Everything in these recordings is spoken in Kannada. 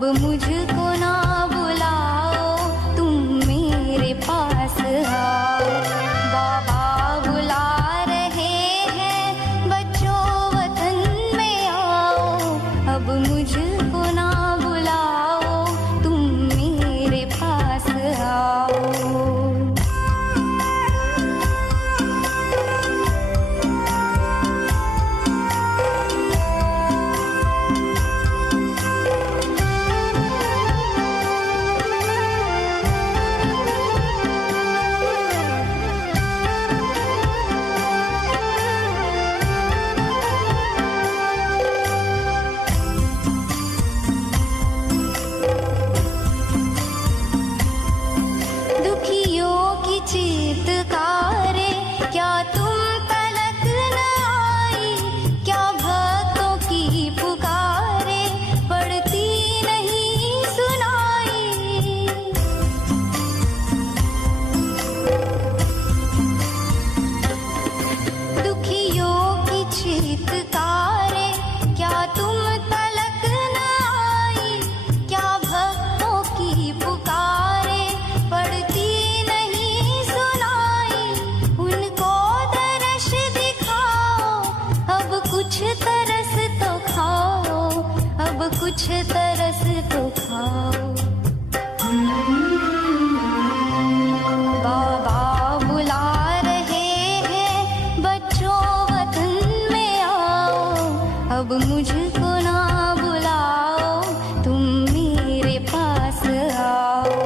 अब मुझको ना बुलाओ, तुम मेरे पास आओ। बाबा बुला रहे हैं, बच्चों वतन में आओ। अब मुझको ना बुलाओ, तुम मेरे पास आओ। दुखियों की चीत्कारें क्या तुम तलक न आई? क्या भक्तों की पुकारें पड़ती नहीं सुनाई? दुखियों की चीत्कारें क्या तुम तलक न आई? क्या भक्तों की पुकारें पड़ती नहीं सुनाई? उनको दर्श दिखाओ, अब कुछ तरस तो खाओ, अब कुछ तरस तो खाओ। बाबा बुला रहे हैं, बच्चों वतन में आओ। अब मुझको ना बुलाओ, तुम मेरे पास आओ।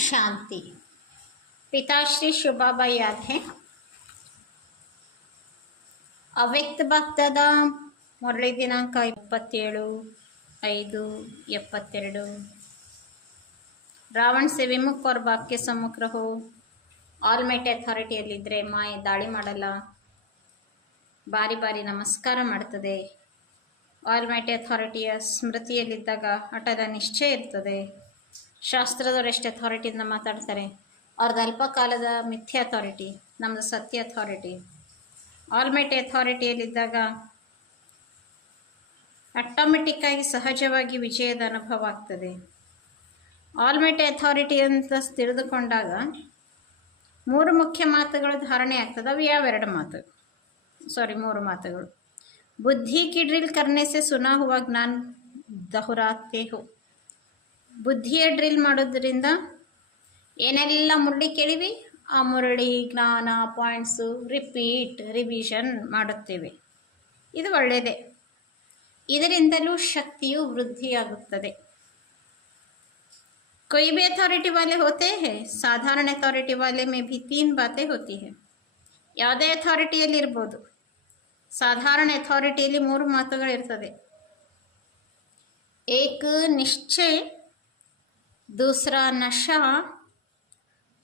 ಶಾಂತಿ. ಪಿತಾಶ್ರೀ ಶಿವಬಾಬಾ ಯಾದ್ ಹೇ. ಅವ್ಯಕ್ತ ಬಾಗ್ದಾದ ಮುರಳಿ ದಿನಾಂಕ 27/5/72. ರಾವಣ ಸೆ ವಿಮುಖ और बाप के सम्मुख रहो. ಆಲ್ಮೈಟ್ ಅಥಾರಿಟಿಯಲ್ಲಿದ್ದರೆ ಮಾಯೆ ದಾಳಿ ಮಾಡಲ್ಲ, ಬಾರಿ ಬಾರಿ ನಮಸ್ಕಾರ ಮಾಡ್ತದೆ. ಆಲ್ಮೈಟ್ ಅಥಾರಿಟಿಯ ಸ್ಮೃತಿಯಲ್ಲಿದ್ದಾಗ ಹಠದ ನಿಶ್ಚಯ ಇರ್ತದೆ. ಶಾಸ್ತ್ರದವ್ರು ಎಷ್ಟು ಅಥಾರಿಟಿಯಿಂದ ಮಾತಾಡ್ತಾರೆ. ಅವ್ರದ್ದು ಅಲ್ಪ ಕಾಲದ ಮಿಥ್ಯ ಅಥಾರಿಟಿ, ನಮ್ಮದು ಸತ್ಯ ಅಥಾರಿಟಿ. ಆಲ್ಮೈಟ್ ಅಥಾರಿಟಿಯಲ್ಲಿದ್ದಾಗ ಆಟೋಮೆಟಿಕ್ಕಾಗಿ ಸಹಜವಾಗಿ ವಿಜಯದ ಅನುಭವ ಆಗ್ತದೆ. ಆಲ್ಮೈಟ್ ಅಥಾರಿಟಿ ಅಂತ ತಿಳಿದುಕೊಂಡಾಗ 3 ಮುಖ್ಯ ಮಾತುಗಳು ಧಾರಣೆ ಆಗ್ತದೆ. ಅವು ಯಾವೆರಡು ಮಾತು? 3 ಮಾತುಗಳು. ಬುದ್ಧಿ ಕಿ ಡ್ರಿಲ್ ಕರ್ನೆ ಸೆ ಸುನಾ ಹುವಾ ಜ್ಞಾನ ದಹುರಾತೆ ಹೋ. ಬುದ್ಧಿಯ ಡ್ರಿಲ್ ಮಾಡೋದ್ರಿಂದ ಏನೆಲ್ಲ ಮುರಳಿ ಕೇಳಿವಿ ಆ ಮುರಳಿ ಜ್ಞಾನ ಪಾಯಿಂಟ್ಸು ರಿವಿಷನ್ ಮಾಡುತ್ತೇವೆ. ಇದು ಒಳ್ಳೆಯದೇ. ಇದರಿಂದಲೂ ಶಕ್ತಿಯು ವೃದ್ಧಿಯಾಗುತ್ತದೆ. कोई भी अथॉरिटी वाले होते हैं, साधारण अथॉरिटी वाले में भी 3 बातें होती है. ಯಾವುದೇ ಅಥಾರಿಟಿಯಲ್ಲಿ ಇರ್ಬೋದು, ಸಾಧಾರಣ ಅಥಾರಿಟಿಯಲ್ಲಿ 3 ಮಾತುಗಳಿರ್ತದೆ. एक निश्चय, दूसरा नशा,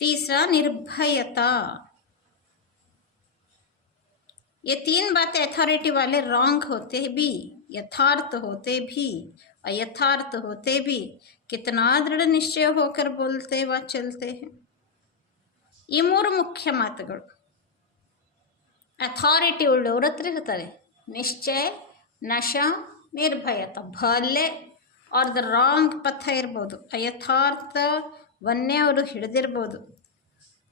तीसरा निर्भयता. ये 3 बातें अथॉरिटी वाले रॉन्ग होते भी, यथार्थ होते भी, अयथार्थ होते भी कितना दृढ़ निश्चय होकर बोलते व चलते हैं. ಈ 3 ಮುಖ್ಯ ಮಾತುಗಳು ಅಥಾರಿಟಿ ಉಳ್ಳವ್ರ ಹತ್ರ ಇರ್ತಾರೆ. ನಿಶ್ಚಯ, ನಶ, ನಿರ್ಭಯತ. ಭಲೆ ಅವ್ರದ್ದು ರಾಂಗ್ ಪಥ ಇರ್ಬೋದು, ಅಯಥಾರ್ಥವನ್ನೇ ಅವರು ಹಿಡಿದಿರ್ಬೋದು.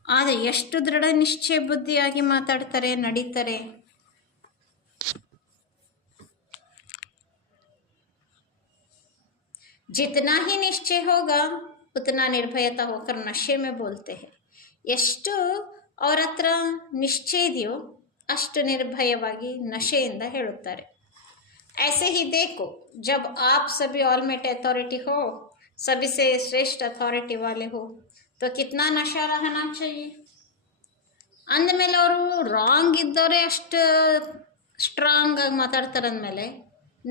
ಆದರೆ ಎಷ್ಟು ದೃಢ ನಿಶ್ಚಯ ಬುದ್ಧಿಯಾಗಿ ಮಾತಾಡ್ತಾರೆ, ನಡೀತಾರೆ. जितना ही निश्चय होगा उतना निर्भयता होकर नशे में बोलते हैं. ಎಷ್ಟು ಅವ್ರ ಹತ್ರ ನಿಶ್ಚಯ ಇದೆಯೋ ಅಷ್ಟು ನಿರ್ಭಯವಾಗಿ ನಶೆಯಿಂದ ಹೇಳುತ್ತಾರೆ. ऐसे ही देखो, जब आप सभी ऑलमाइटी अथॉरिटी हो, सभी से श्रेष्ठ अथॉरिटी वाले हो, तो कितना नशा रहना चाहिए. ಅಂದಮೇಲೆ ಅವರು ರಾಂಗ್ ಇದ್ದವರೇ ಅಷ್ಟು ಸ್ಟ್ರಾಂಗ್ ಆಗಿ ಮಾತಾಡ್ತಾರೆ. ಅಂದಮೇಲೆ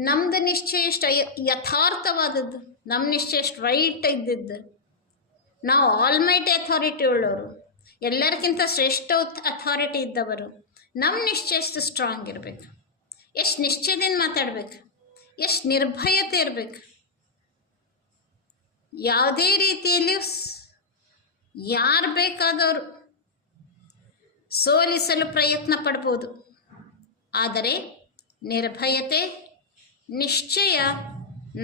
ನಮ್ಮದು ನಿಶ್ಚಯ ಎಷ್ಟು ಯಥಾರ್ಥವಾದದ್ದು, ನಮ್ಮ ನಿಶ್ಚಯ ಎಷ್ಟು ರೈಟ್ ಇದ್ದಿದ್ದು. ನಾವು ಆಲ್ಮೈಟಿ ಅಥಾರಿಟಿ ಉಳ್ಳವರು, ಎಲ್ಲರಿಗಿಂತ ಶ್ರೇಷ್ಠ ಅಥಾರಿಟಿ ಇದ್ದವರು. ನಮ್ಮ ನಿಶ್ಚಯ ಎಷ್ಟು ಸ್ಟ್ರಾಂಗ್ ಇರಬೇಕು, ಎಷ್ಟು ನಿಶ್ಚಯದಿಂದ ಮಾತಾಡಬೇಕು, ಎಷ್ಟು ನಿರ್ಭಯತೆ ಇರಬೇಕು. ಯಾವುದೇ ರೀತಿಯಲ್ಲಿ ಯಾರು ಬೇಕಾದವರು ಸೋಲಿಸಲು ಪ್ರಯತ್ನ ಪಡ್ಬೋದು. ಆದರೆ ನಿರ್ಭಯತೆ, ನಿಶ್ಚಯ,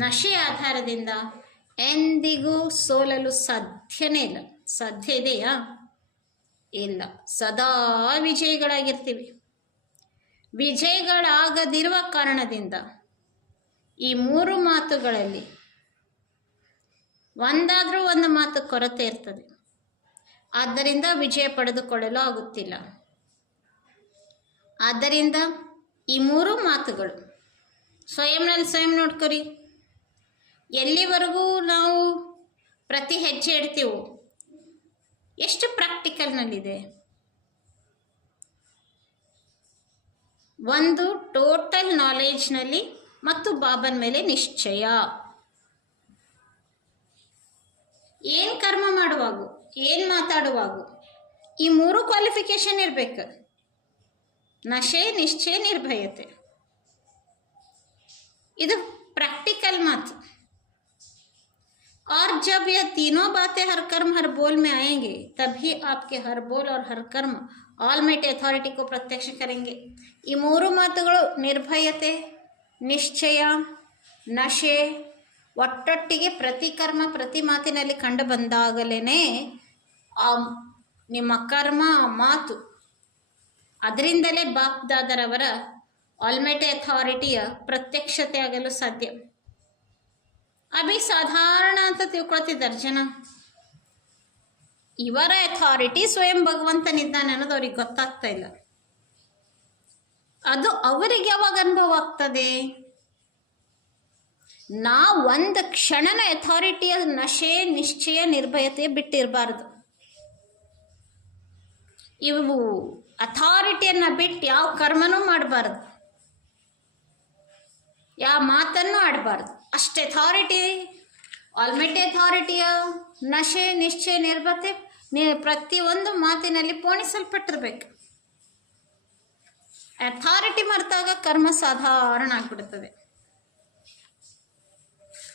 ನಶೆ ಆಧಾರದಿಂದ ಎಂದಿಗೂ ಸೋಲಲು ಸಾಧ್ಯನೇ ಇಲ್ಲ. ಸಾಧ್ಯ ಇದೆಯಾ? ಇಲ್ಲ. ಸದಾ ವಿಜಯಿಗಳಾಗಿರ್ತೀವಿ. ವಿಜಯಗಳಾಗದಿರುವ ಕಾರಣದಿಂದ ಈ 3 ಮಾತುಗಳಲ್ಲಿ ಒಂದಾದರೂ ಒಂದು ಮಾತು ಕೊರತೆ ಇರ್ತದೆ. ಆದ್ದರಿಂದ ವಿಜಯ ಪಡೆದುಕೊಳ್ಳಲು ಆಗುತ್ತಿಲ್ಲ. ಆದ್ದರಿಂದ ಈ 3 ಮಾತುಗಳು ಸ್ವಯಂನಲ್ಲಿ ಸ್ವಯಂ ನೋಡ್ಕೊರಿ. ಎಲ್ಲಿವರೆಗೂ ನಾವು ಪ್ರತಿ ಹೆಜ್ಜೆ ಇಡ್ತೀವೋ ಎಷ್ಟು ಪ್ರಾಕ್ಟಿಕಲ್ನಲ್ಲಿದೆ. ಒಂದು ಟೋಟಲ್ ನಾಲೆಜ್ನಲ್ಲಿ ಮತ್ತು ಬಾಬನ ಮೇಲೆ ನಿಶ್ಚಯ. ಏನು ಕರ್ಮ ಮಾಡುವಾಗೂ, ಏನು ಮಾತಾಡುವಾಗೂ ಈ 3 ಕ್ವಾಲಿಫಿಕೇಶನ್ ಇರಬೇಕು. ನಶೆ, ನಿಶ್ಚಯ, ನಿರ್ಭಯತೆ. ಇದು प्रैक्टिकल मत. और जब यह तीनों बातें हर कर्म हर बोल में आएंगे, तभी आपके हर बोल और हर कर्म ऑलमाइटी अथॉरिटी को प्रत्यक्ष करेंगे. ಈ 3 ಮಾತುಗಳು ನಿರ್ಭಯತೆ, ನಿಶ್ಚಯ, ನಶೆ ಒಟ್ಟೊಟ್ಟಿಗೆ ಪ್ರತಿ ಕರ್ಮ ಪ್ರತಿ ಮಾತಿನಲ್ಲಿ ಕಂಡು ಬಂದಾಗಲೇ ನಿಮ್ಮ ಕರ್ಮ ಮಾತು ಅದರಿಂದಲೇ ಬಾಪ್ ದಾದರವರ ಆಲ್ಮೈಟಿ ಅಥಾರಿಟಿಯ ಪ್ರತ್ಯಕ್ಷತೆ ಆಗಲು ಸಾಧ್ಯ. ಅಭಿ ಸಾಧಾರಣ ಅಂತ ತಿಳ್ಕೊಳ್ತಿದ್ದಾರೆ ಜನ. ಇವರ ಅಥಾರಿಟಿ ಸ್ವಯಂ ಭಗವಂತನಿದ್ದಾನೆ ಅನ್ನೋದು ಅವ್ರಿಗೆ ಗೊತ್ತಾಗ್ತಾ ಇಲ್ಲ. ಅದು ಅವರಿಗೆ ಯಾವಾಗ ಅನುಭವ ಆಗ್ತದೆ? ನಾವು ಒಂದು ಕ್ಷಣನ ಅಥಾರಿಟಿಯ ನಶೆ ನಿಶ್ಚಯ ನಿರ್ಭಯತೆ ಬಿಟ್ಟಿರಬಾರ್ದು. ಇವು ಅಥಾರಿಟಿಯನ್ನು ಬಿಟ್ಟು ಯಾವ ಕರ್ಮನೂ ಮಾಡಬಾರ್ದು, ಯಾವ ಮಾತನ್ನು ಆಡಬಾರ್ದು. ಅಷ್ಟೇ ಅಥಾರಿಟಿ, ಆಲ್ಮೈಟಿ ಅಥಾರಿಟಿಯ ನಶೆ ನಿಶ್ಚಯ ನಿರ್ಭಯತೆ ಪ್ರತಿಯೊಂದು ಮಾತಿನಲ್ಲಿ ಪೋಣಿಸಲ್ಪಟ್ಟಿರ್ಬೇಕು. ಅಥಾರಿಟಿ ಮರೆತಾಗ ಕರ್ಮ ಸಾಧಾರಣ ಆಗ್ಬಿಡ್ತದೆ.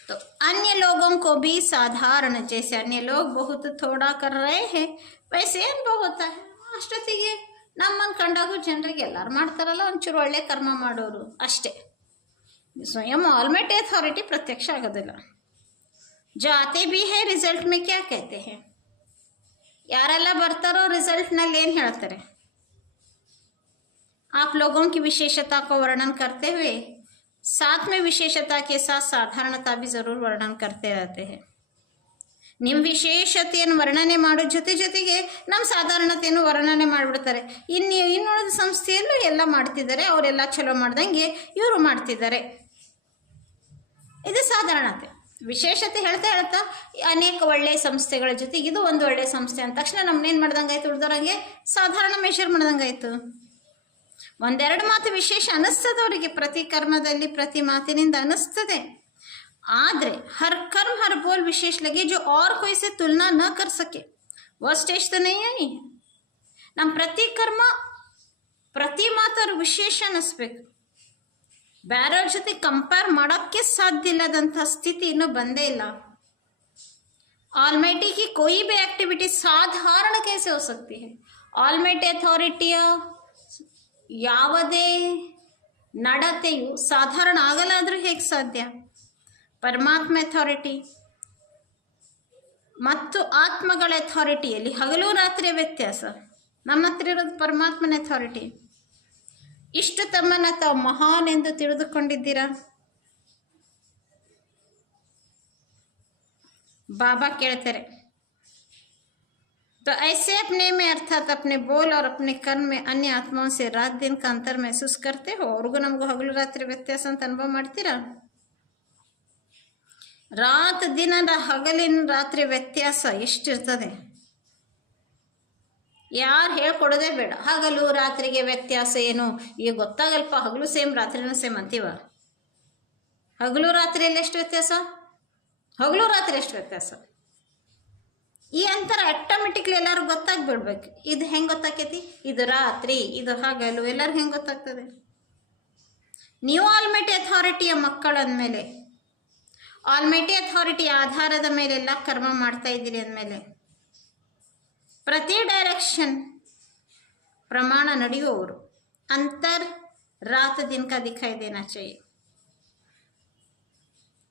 तो अन्य लोगों को भी साधारण, जैसे अन्य लोग बहुत थोड़ा कर रहे हैं वैसे अनुभव होता है. ಅಷ್ಟೊತ್ತಿಗೆ ನಮ್ಮನ್ನು ಕಂಡಾಗೂ ಜನರಿಗೆ ಎಲ್ಲರೂ ಮಾಡ್ತಾರಲ್ಲ ಒಂಚೂರು ಒಳ್ಳೆ ಕರ್ಮ ಮಾಡೋರು ಅಷ್ಟೇ. ಸ್ವಯಂ ಆಲ್ಮೈಟಿ ಅಥಾರಿಟಿ ಪ್ರತ್ಯಕ್ಷ ಆಗೋದಿಲ್ಲ. जो आते भी है रिजल्ट में क्या कहते हैं, ಯಾರೆಲ್ಲ ಬರ್ತಾರೋ ರಿಸಲ್ಟ್ನಲ್ಲಿ ಏನು ಹೇಳ್ತಾರೆ. आप लोगों की विशेषता को वर्णन करते हुए साथ में विशेषता के साथ साधारणता भी जरूर वर्णन करते रहते हैं. ನಿಮ್ಮ ವಿಶೇಷತೆಯನ್ನು ವರ್ಣನೆ ಮಾಡೋ ಜೊತೆಗೆ ನಮ್ಮ ಸಾಧಾರಣತೆಯನ್ನು ವರ್ಣನೆ ಮಾಡಿಬಿಡ್ತಾರೆ. ಇನ್ನುಳಿದ ಸಂಸ್ಥೆಯಲ್ಲೂ ಎಲ್ಲ ಮಾಡ್ತಿದ್ದಾರೆ, ಅವರೆಲ್ಲ ಚಲೋ ಮಾಡ್ದಂಗೆ ಇವರು ಮಾಡ್ತಿದ್ದಾರೆ. ಇದು ಸಾಧಾರಣತೆ. ವಿಶೇಷತೆ ಹೇಳ್ತಾ ಅನೇಕ ಒಳ್ಳೆಯ ಸಂಸ್ಥೆಗಳ ಜೊತೆಗೆ ಇದು ಒಂದು ಒಳ್ಳೆಯ ಸಂಸ್ಥೆ ಅಂದ ತಕ್ಷಣ ನಮ್ಮನ್ನೇನು ಮಾಡ್ದಂಗಾಯ್ತು, ಉಳಿದವ್ರಂಗೆ ಸಾಧಾರಣ ಮೆಷರ್ ಮಾಡ್ದಂಗಾಯ್ತು. ಒಂದೆರಡು ಮಾತು ವಿಶೇಷ ಅನ್ನಿಸ್ತದೆ ಅವರಿಗೆ, ಪ್ರತಿ ಕರ್ಮದಲ್ಲಿ ಪ್ರತಿ ಮಾತಿನಿಂದ ಅನ್ನಿಸ್ತದೆ. ಆದರೆ ಹರ್ ಕರ್ಮ ಹರ್ ಬೋಲ್ ವಿಶೇಷ ಲಗೆ ಜೋ और कोई से तुलना न कर सके वो स्टेज तो नहीं है. ನಮ್ಮ ಪ್ರತಿ ಕರ್ಮ ಪ್ರತಿ ಮಾತು ವಿಶೇಷ ಅನ್ನಿಸ್ಬೇಕು. ಬೇರೆಯವ್ರ ಜೊತೆ ಕಂಪೇರ್ ಮಾಡೋಕ್ಕೆ ಸಾಧ್ಯ ಇಲ್ಲದಂಥ ಸ್ಥಿತಿ ಇನ್ನೂ ಬಂದೇ ಇಲ್ಲ. ऑलमाइटी की कोई भी एक्टिविटी साधारण कैसे हो सकती है. ऑलमाइटी ಅಥಾರಿಟಿಯ ಯಾವುದೇ ನಡತೆಯು ಸಾಧಾರಣ ಆಗಲಾದರೂ ಹೇಗೆ ಸಾಧ್ಯ. ಪರಮಾತ್ಮ ಅಥಾರಿಟಿ ಮತ್ತು ಆತ್ಮಗಳ ಅಥಾರಿಟಿಯಲ್ಲಿ ಹಗಲು ರಾತ್ರಿಯ ವ್ಯತ್ಯಾಸ. ನಮ್ಮ ಹತ್ರ ಇರೋದು ಪರಮಾತ್ಮನ ಅಥಾರಿಟಿ. ಇಷ್ಟು ತಮ್ಮನ್ನು ತಾವು ಮಹಾನ್ ಎಂದು ತಿಳಿದುಕೊಂಡಿದ್ದೀರಾ. बाबा कहते रहे तो ऐसे अपने में अर्थात अपने बोल और अपने कर्म में अन्य आत्माओं से रात दिन का अंतर महसूस करते हो. ಅವ್ರಿಗೂ ನಮಗೂ ಹಗಲು ರಾತ್ರಿ ವ್ಯತ್ಯಾಸ ಅಂತ ಅನುಭವ ಮಾಡ್ತೀರಾ. ರಾತ್ ದಿನದ ಹಗಲಿನ ರಾತ್ರಿ ವ್ಯತ್ಯಾಸ ಎಷ್ಟಿರ್ತದೆ ಯಾರು ಹೇಳ್ಕೊಡೋದೇ ಬೇಡ. ಹಗಲು ರಾತ್ರಿಗೆ ವ್ಯತ್ಯಾಸ ಏನು ಈಗ ಗೊತ್ತಾಗಲ್ಪ. ಹಗಲು ಸೇಮ್ ರಾತ್ರಿನೂ ಸೇಮ್ ಅಂತೀವ. ಹಗಲು ರಾತ್ರಿಯಲ್ಲಿ ಎಷ್ಟು ವ್ಯತ್ಯಾಸ, ಹಗಲು ರಾತ್ರಿ ಎಷ್ಟು ವ್ಯತ್ಯಾಸ, ಈ ಅಂತರ ಆಟೋಮೆಟಿಕ್ಲಿ ಎಲ್ಲರೂ ಗೊತ್ತಾಗ್ಬಿಡ್ಬೇಕು. ಇದು ಹೆಂಗೆ ಗೊತ್ತಾಕೈತಿ, ಇದು ರಾತ್ರಿ ಇದು ಹಗಲು ಎಲ್ಲರಿಗೂ ಹೆಂಗೆ ಗೊತ್ತಾಗ್ತದೆ. ನೀವು ಆಲ್ಮೈಟಿ ಅಥಾರಿಟಿಯ ಮಕ್ಕಳು ಅಂದಮೇಲೆ, ಆಲ್ಮೈಟಿ ಅಥಾರಿಟಿಯ ಆಧಾರದ ಮೇಲೆಲ್ಲ ಕರ್ಮ ಮಾಡ್ತಾ ಇದ್ದೀರಿ ಅಂದಮೇಲೆ ಪ್ರತಿ ಡೈರೆಕ್ಷನ್ ಪ್ರಮಾಣ ನಡೆಯುವವರು ಅಂತರ ರಾತ್ ದಿನ ಕಾ ದಿಖಾಯಿ ದೇನಾ ಚಾಹಿಯೆ.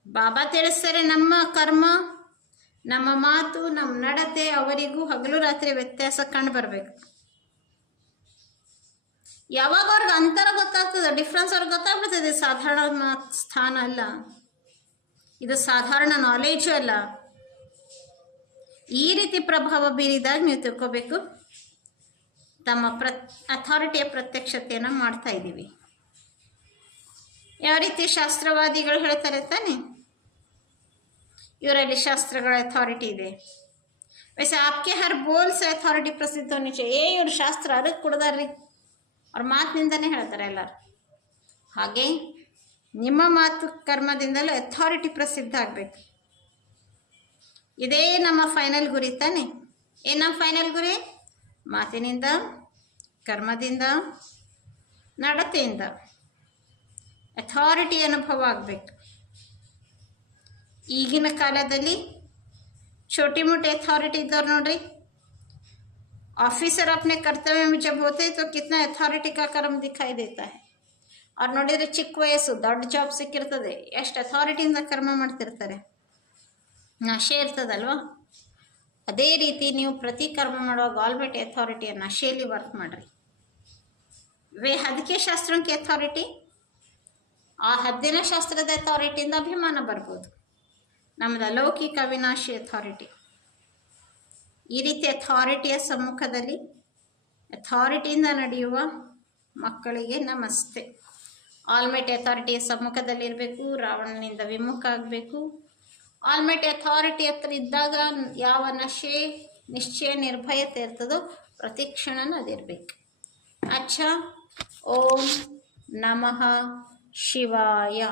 ಬಾಬಾ ತಿಳಿಸ್ತಾರೆ, ನಮ್ಮ ಕರ್ಮ ನಮ್ಮ ಮಾತು ನಮ್ಮ ನಡತೆ ಅವರಿಗೂ ಹಗಲು ರಾತ್ರಿ ವ್ಯತ್ಯಾಸ ಕಂಡು ಬರಬೇಕು. ಯಾವಾಗ ಅವ್ರಿಗೆ ಅಂತರ ಗೊತ್ತಾಗ್ತದೆ, ಡಿಫ್ರೆನ್ಸ್ ಅವ್ರಿಗೆ ಗೊತ್ತಾಗ್ಬಿಡ್ತದೆ. ಸಾಧಾರಣ ಸ್ಥಾನ ಅಲ್ಲ ಇದು, ಸಾಧಾರಣ ನಾಲೆಜು ಅಲ್ಲ. ಈ ರೀತಿ ಪ್ರಭಾವ ಬೀರಿದಾಗ ನೀವು ತಿಳ್ಕೋಬೇಕು ತಮ್ಮ ಅಥಾರಿಟಿಯ ಪ್ರತ್ಯಕ್ಷತೆಯನ್ನು ಮಾಡ್ತಾ ಇದ್ದೀವಿ. ಯಾವ ರೀತಿ ಶಾಸ್ತ್ರವಾದಿಗಳು ಹೇಳ್ತಾರೆ ತಾನೆ, ಇವರಲ್ಲಿ ಶಾಸ್ತ್ರಗಳ ಅಥಾರಿಟಿ ಇದೆ. ವೈಸೆ ಆಪ್ಕೆ ಹರ್ ಬೋಲ್ ಸೆ ಅಥಾರಿಟಿ ಪ್ರಸಿದ್ಧ ಹೋನಿ ಚಾಹಿಯೆ. ಇವರು ಶಾಸ್ತ್ರ ಅದಕ್ಕೆ ಕೊಡದಾರ್ರಿ, ಅವ್ರ ಮಾತಿನಿಂದನೇ ಹೇಳ್ತಾರೆ ಎಲ್ಲರೂ. ಹಾಗೆ ನಿಮ್ಮ ಮಾತು ಕರ್ಮದಿಂದಲೂ ಅಥಾರಿಟಿ ಪ್ರಸಿದ್ಧ ಆಗಬೇಕು. ಇದೇ ನಮ್ಮ ಫೈನಲ್ ಗುರಿ ತಾನೆ. ಏನು ನಮ್ಮ ಫೈನಲ್ ಗುರಿ? ಮಾತಿನಿಂದ, ಕರ್ಮದಿಂದ, ನಡತೆಯಿಂದ ಅಥಾರಿಟಿ ಅನುಭವ ಆಗಬೇಕು. ಈಗಿನ ಕಾಲದಲ್ಲಿ छोटी मोटी अथॉरिटी इधर नोड्री, ऑफिसर अपने कर्तव्य में जब होते हैं तो कितना अथॉरिटी का कर्म दिखाई देता है. और ನೋಡಿದ್ರೆ ಚಿಕ್ಕ ವಯಸ್ಸು ದೊಡ್ಡ ಜಾಬ್ ಸಿಕ್ಕಿರ್ತದೆ, ಎಷ್ಟು ಅಥಾರಿಟಿಯಿಂದ ಕರ್ಮ ಮಾಡ್ತಿರ್ತಾರೆ, ನಶೆ ಇರ್ತದಲ್ವಾ. ಅದೇ ರೀತಿ ನೀವು ಪ್ರತಿ ಕರ್ಮ ಮಾಡುವಾಗ ಆಲ್ಮೈಟಿ ಅಥಾರಿಟಿಯ ನಶೆಯಲ್ಲಿ ವರ್ಕ್ ಮಾಡ್ರಿ. ವೇ ಹದ್ಕೆ ಶಾಸ್ತ್ರಕ್ಕೆ ಅಥಾರಿಟಿ, ಆ ಹದ್ದಿನ ಶಾಸ್ತ್ರದ ಅಥಾರಿಟಿಯಿಂದ ಅಭಿಮಾನ ಬರ್ಬೋದು. ನಮ್ಮದು ಅಲೌಕಿಕ ಅವಿನಾಶಿ ಅಥಾರಿಟಿ. ಈ ರೀತಿ ಅಥಾರಿಟಿಯ ಸಮ್ಮುಖದಲ್ಲಿ ಅಥಾರಿಟಿಯಿಂದ ನಡೆಯುವ ಮಕ್ಕಳಿಗೆ ನಮಸ್ತೆ. ಆಲ್ಮೈಟಿ ಅಥಾರಿಟಿಯ ಸಮ್ಮುಖದಲ್ಲಿರಬೇಕು, ರಾವಣನಿಂದ ವಿಮುಖ ಆಗಬೇಕು. ಆಲ್ಮೈಟಿ ಅಥಾರಿಟಿ ಹತ್ರ ಇದ್ದಾಗ ಯಾವ ನಶೆ ನಿಶ್ಚಯ ನಿರ್ಭಯತೆ ಇರ್ತದೋ ಪ್ರತಿ ಕ್ಷಣನೂ ಅದಿರಬೇಕು. ಅಚ್ಚಾ, ಓಂ ನಮಃ ಶಿವಾಯ.